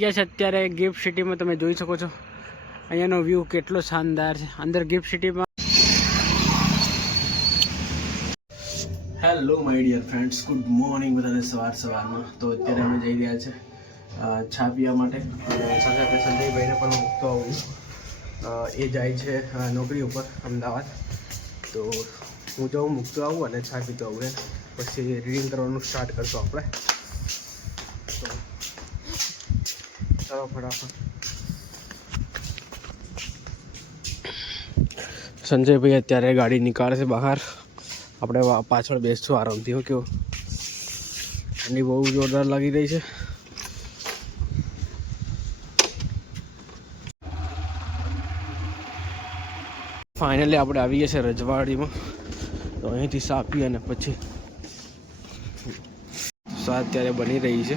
ગયા છે અત્યારે ગિફ્ટ સિટીમાં. તમે જોઈ શકો છો અહીંયાનો વ્યૂ કેટલો શાનદાર છે. અંદર ગિફ્ટ સિટીમાં hello my dear friends, good morning બધાને સવારમાં. તો અત્યારે અમે જઈ રહ્યા છે ચા પીવા માટે. સાથે આપણે સંજયભાઈને પણ મૂકતો આવું. એ જાય છે નોકરી ઉપર અમદાવાદ. તો હું જાઉં મૂકતો આવું અને ચા પીતો આવું. પછી રીડિંગ કરવાનું સ્ટાર્ટ કરશું આપણે. તો ચાલો ફટાફટ. સંજયભાઈ અત્યારે ગાડી નીકાળશે બહાર. આપણે પાછળ બેસશું આરામથી. હો કેવું ઠંડી બહુ જોરદાર લાગી રહી છે. ફાઇનલી આપણે આવી ગયા છે રજવાડીમાં. તો અહીંથી ચા પી અને પછી ચા અત્યારે બની રહી છે.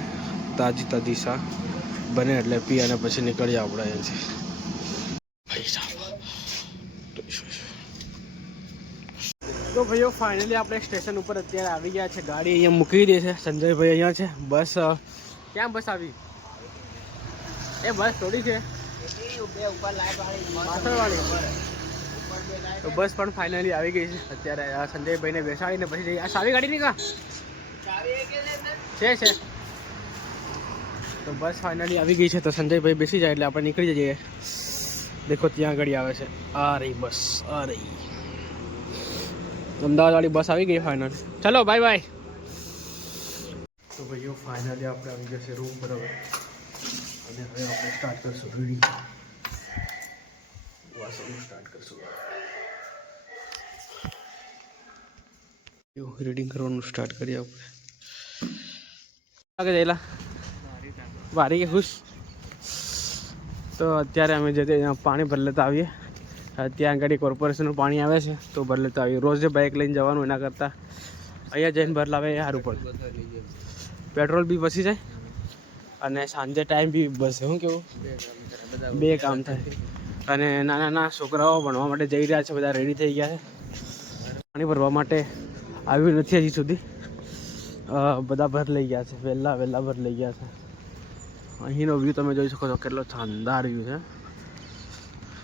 તાજી તાજી ચા બને એટલે પી અને પછી નીકળીએ આપણે અહીંયાથી. તો ભાઈઓ ફાઇનલી આપણે સ્ટેશન ઉપર અત્યારે આવી ગયા છે. ગાડી અહીંયા મૂકી દે છે. સંજયભાઈ અહીંયા છે. બસ ક્યાં બસ આવી? એ બસ થોડી છે પાછળવાળી. તો બસ પણ ફાઇનલી આવી ગઈ છે. અત્યારે સંજયભાઈને બેસાડીને પછી જઈએ. આ સારી ગાડી નહીં કા છે. તો બસ ફાઇનલી આવી ગઈ છે. તો સંજયભાઈ બેસી જાય એટલે આપણે નીકળી જઈએ. દેખો ત્યાં આગળ આવે છે. આ રહી બસ, આ રહી અમદાવાદવાળી બસ આવી ગઈ ફાઇનલ. ચલો બાય બાય. તો ભાઈઓ ફાઇનલી આપણે આવી ગયા છે રૂમ પર હવે. અને હવે આપણે સ્ટાર્ટ કરશું રીડિંગ. વાંચવાનું સ્ટાર્ટ કરશું. રીડિંગ કરવાનું સ્ટાર્ટ કરીએ આપણે. આગળ જઈલા વારી કે ખુશ. તો અત્યારે અમે જે પાણી ભરી લેતા આવીએ. ત્યાં આગળ કોર્પોરેશનનું પાણી આવે છે તો ભરી લેતા આવીએ. રોજ જે બાઇક લઈને જવાનું એના કરતાં અહીંયા જઈને ભર લાવે એ સારું પડે. પેટ્રોલ બી બચી જાય અને સાંજે ટાઈમ બી બસે. શું કેવું, બે કામ થાય. અને નાના છોકરાઓ ભણવા માટે જઈ રહ્યા છે. બધા રેડી થઈ ગયા છે. પાણી ભરવા માટે આવ્યું નથી હજી સુધી. બધા ભર લઈ ગયા છે. વહેલા ભર લઈ ગયા છે. અહીંનો વ્યૂ તમે જોઈ શકો છો કેટલો શાનદાર વ્યૂ છે.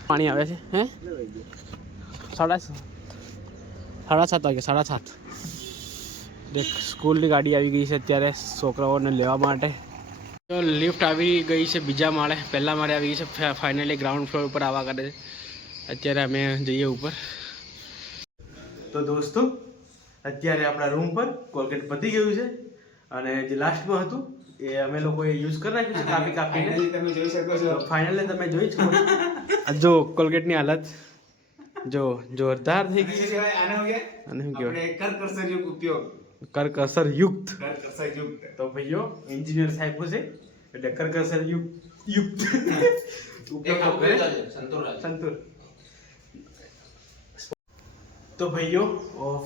પાણી આવે છે. હે 7:30 વાગે 7:30. દેખ સ્કૂલની ગાડી આવી ગઈ છે અત્યારે છોકરાઓને લેવા માટે. તો લિફ્ટ આવી ગઈ છે બીજા માળે. પહેલા માળે આવી ગઈ છે. ફાઇનલી ગ્રાઉન્ડ ફ્લોર ઉપર આવવા કરે છે. અત્યારે અમે જઈએ ઉપર. તો દોસ્તો અત્યારે આપણા રૂમ પર કોલગેટ પતી ગયું છે. અને જે લાસ્ટમાં હતું એ અમે લોકોએ યુઝ કરી નાખ્યું છે કાપીને. તમે જોઈ શકો છો. ફાઇનલી તમે જોઈ શકો છો. જો કોલગેટની હાલત જો જોરદાર થઈ ગઈ છે. આને શું કહેવાય? કરકસર યુક્ત. તો ભાઈઓ એન્જિનિયર સાહેબ છે એટલે કરકસર યુક્ત ઉપયોગ કરે. સંતુર. તો ભાઈઓ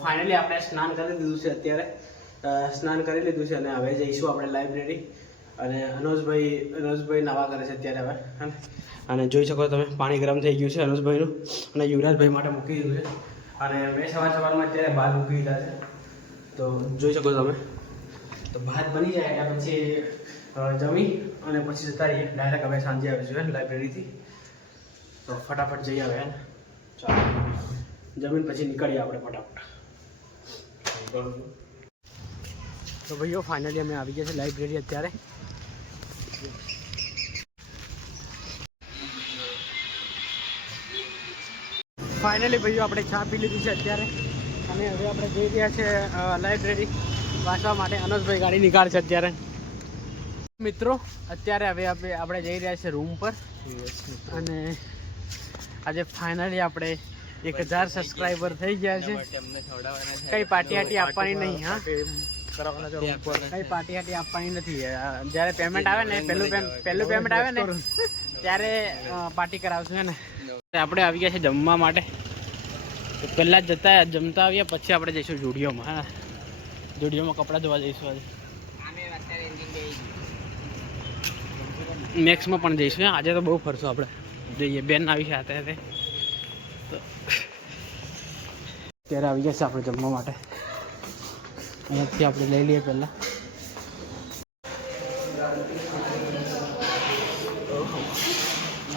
ફાઇનલી આપણે સ્નાન કરી લીધું છે. અત્યારે સ્નાન કરી લીધું છે અને હવે જઈશું આપણે લાઇબ્રેરી. અને અનોજભાઈ નાવા કરે છે અત્યારે હવે. અને જોઈ શકો તમે પાણી ગરમ થઈ ગયું છે અનોજભાઈનું. અને યુવરાજભાઈ માટે મૂકી દીધું છે. અને મેં સવારમાં અત્યારે ભાત મૂકી દીધા છે. તો જોઈ શકો તમે. તો ભાત બની જાય એટલે પછી જમી અને પછી જતા રહીએ. ડાયરેક્ટ હવે સાંજે આવીશું લાઇબ્રેરીથી. તો ફટાફટ જઈએ હવે. ચાલો જમીન પછી નીકળીએ આપણે ફટાફટ. તો ભાઈઓ ફાઇનલી અમે આવી ગયા છે લાઇબ્રેરી અત્યારે. ફાઇનલી ભાઈઓ આપણે ચા પી લીધી છે અત્યારે. અને હવે આપણે જઈ રહ્યા છે લાઇબ્રેરી વાંચવા માટે. અનોજભાઈ ગાડી નીકાળે છે અત્યારે. મિત્રો અત્યારે હવે આપણે જઈ રહ્યા છે રૂમ પર. અને આજે ફાઇનલી આપણે 1000 સબસ્ક્રાઈબર થઈ ગયા છે. કઈ પાર્ટી આપવાની નહીં. હા કઈ પાર્ટી આપવાની નથી. જ્યારે પેમેન્ટ આવે ને પહેલું પેમેન્ટ આવે ને ત્યારે પાર્ટી કરાવશું. હે ને આપણે આવી ગયા છે જમવા માટે. તો પહેલાં જ જમતા આવીએ પછી આપણે જઈશું જુડિયોમાં. હા જુડિયોમાં કપડાં ધોવા જઈશું. આજે મેક્સમાં પણ જઈશું. આજે તો બહુ ફરશું આપણે. જઈએ બેન આવી છે હાથે. તો અત્યારે આવી ગયા છે આપણે જમવા માટે. અહીંયાથી આપણે લઈ લઈએ પહેલાં.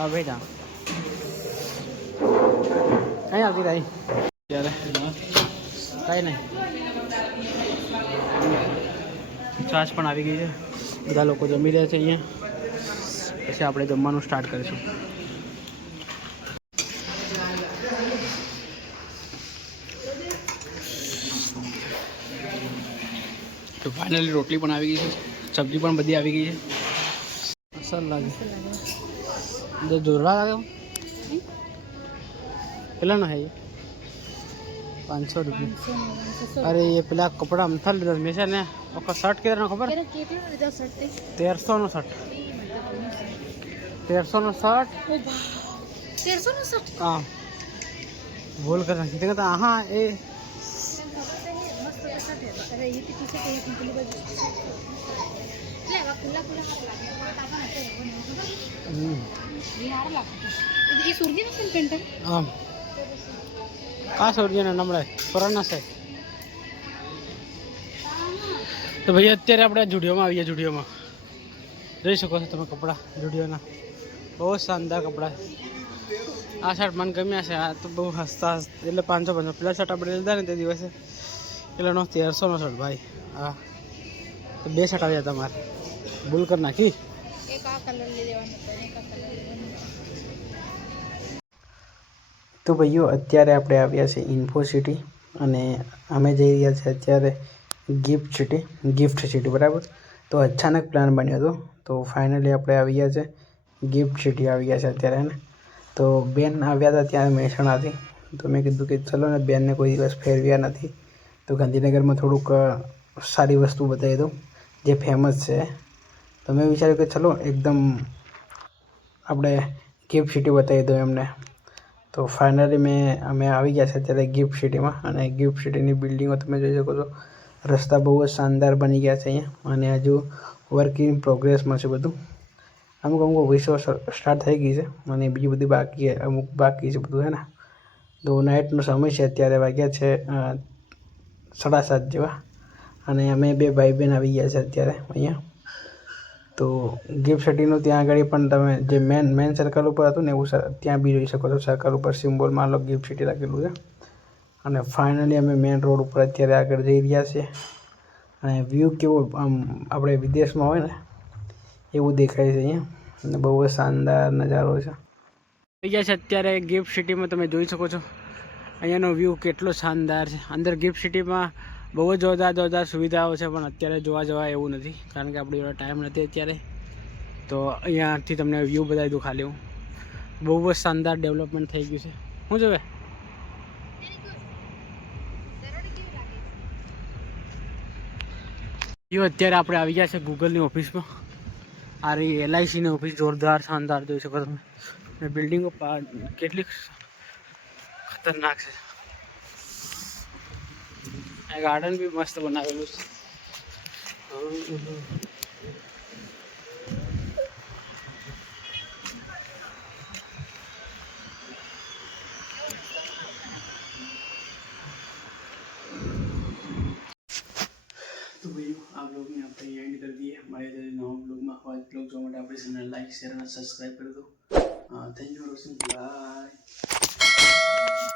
હા ભાઈ જા કઈ આવતી રહી ત્યારે કઈ નહીં છાશ પણ આવી ગઈ છે બધા લોકો જમી રહ્યા છે અહીંયા પછી આપણે જમવાનું સ્ટાર્ટ કરીશું તો ફાઇનલી રોટલી પણ આવી ગઈ છે સબ્જી પણ બધી આવી ગઈ છે અસર લાગે જોરવા લાગે કેટલાનો है ये 500 रुपये अरे ये पेला कपड़ा अमथल में से ने शर्ट के खबर 1300 नो शर्ट 1300 नो शर्ट 1300 નો શર્ટ हाँ भूल कर रखी थी हाँ ये મસ્ત શર્ટ છે અરે ये टी शर्ट है कंपनी बाजू ले वा खुला खुला हाथ लागे और ताका हटे ये हार लागतो ये सूर्य ने पेंट हाँ कहाँ से ओरिजिनल नंबर पुराना से तो भैया અત્યારે આપણે જુડિયોમાં આવીએ જુડિયોમાં જોઈ શકો છો તમે કપડાં જુડિયોના બહુ શાનદાર કપડાં આ શર્ટ મને ગમ્યા છે આ તો બહુ હસતા એટલે 500 પેલા શર્ટ આપણે લીધા ને તે દિવસે એટલાનો 1300નો શર્ટ ભાઈ હા તો બે શર્ટ આવ્યા તમારે ભૂલ કરી નાખી એક આ કલર લઈ લેવાનો એક આ કલર તો ભાઈઓ અત્યારે આપણે આવ્યા છે ઇન્ફો સિટી અને અમે જઈ રહ્યા છીએ અત્યારે ગિફ્ટ સિટી બરાબર તો અચાનક પ્લાન બન્યો હતો તો ફાઇનલી આપણે આવી ગયા છે ગિફ્ટ સિટી આવી ગયા છે અત્યારે ને તો બેન આવ્યા હતા ત્યાં મહેસાણાથી તો મેં કીધું કે ચલો ને બેનને કોઈ દિવસ ફેરવ્યા નથી તો ગાંધીનગરમાં થોડુંક સારી વસ્તુ બતાવી દઉં જે ફેમસ છે તો મેં વિચાર્યું કે ચલો એકદમ આપણે ગિફ્ટ સિટી બતાવી દઉં એમને તો ફાઇનલી અમે આવી ગયા છે અત્યારે ગિફ્ટ સિટીમાં અને ગિફ્ટ સિટીની બિલ્ડિંગો તમે જોઈ શકો છો રસ્તા બહુ જ શાનદાર બની ગયા છે અહીંયા અને હજુ વર્ક ઇન પ્રોગ્રેસમાં છે બધું અમુક ઓફિસો સ્ટાર્ટ થઈ ગઈ છે અને બીજી બધી અમુક બાકી છે બધું હે ને તો નાઇટનો સમય છે અત્યારે વાગ્યા છે 7:30 જેવા અને અમે બે ભાઈ બહેન આવી ગયા છે અત્યારે અહીંયા તો ગિફ્ટ સિટીનું ત્યાં આગળ પણ તમે જે મેન સર્કલ ઉપર હતું ને એવું ત્યાં બી જોઈ શકો છો સર્કલ ઉપર સિમ્બોલમાં લો ગિફ્ટ સિટી લખેલું છે અને ફાઇનલી અમે મેન રોડ ઉપર અત્યારે આગળ જઈ રહ્યા છીએ અને વ્યૂ કેવો આમ આપણે વિદેશમાં હોય ને એવું દેખાય છે અહીંયા અને બહુ જ શાનદાર નજારો છે થઈ ગયા છે અત્યારે ગિફ્ટ સિટીમાં તમે જોઈ શકો છો અહીંયાનો વ્યૂ કેટલો શાનદાર છે અંદર ગિફ્ટ સિટીમાં બહુ જ જોરદાર સુવિધાઓ છે પણ અત્યારે જોવા જવાય એવું નથી કારણ કે આપણી જોડે ટાઈમ નથી અત્યારે તો અહીંયાથી તમને વ્યૂ બતાવી દઉં ખાલી હું બહુ જ શાનદાર ડેવલપમેન્ટ થઈ ગયું છે શું જોવે અત્યારે આપણે આવી ગયા છે ગૂગલની ઓફિસમાં આ રહી LICની ઓફિસ જોરદાર શાનદાર જોઈ શકો તમે અને બિલ્ડિંગો કેટલી ખતરનાક છે આ ગાર્ડન બી મસ્ત બનાવેલું છે तो भाई आप लोग ने यहाँ पे एंड कर दिए हमारे नवा ब्लॉग में ब्लॉग जो हमारे अपने चैनल लाइक शेयर और सब्सक्राइब कर दो thank you for watching bye.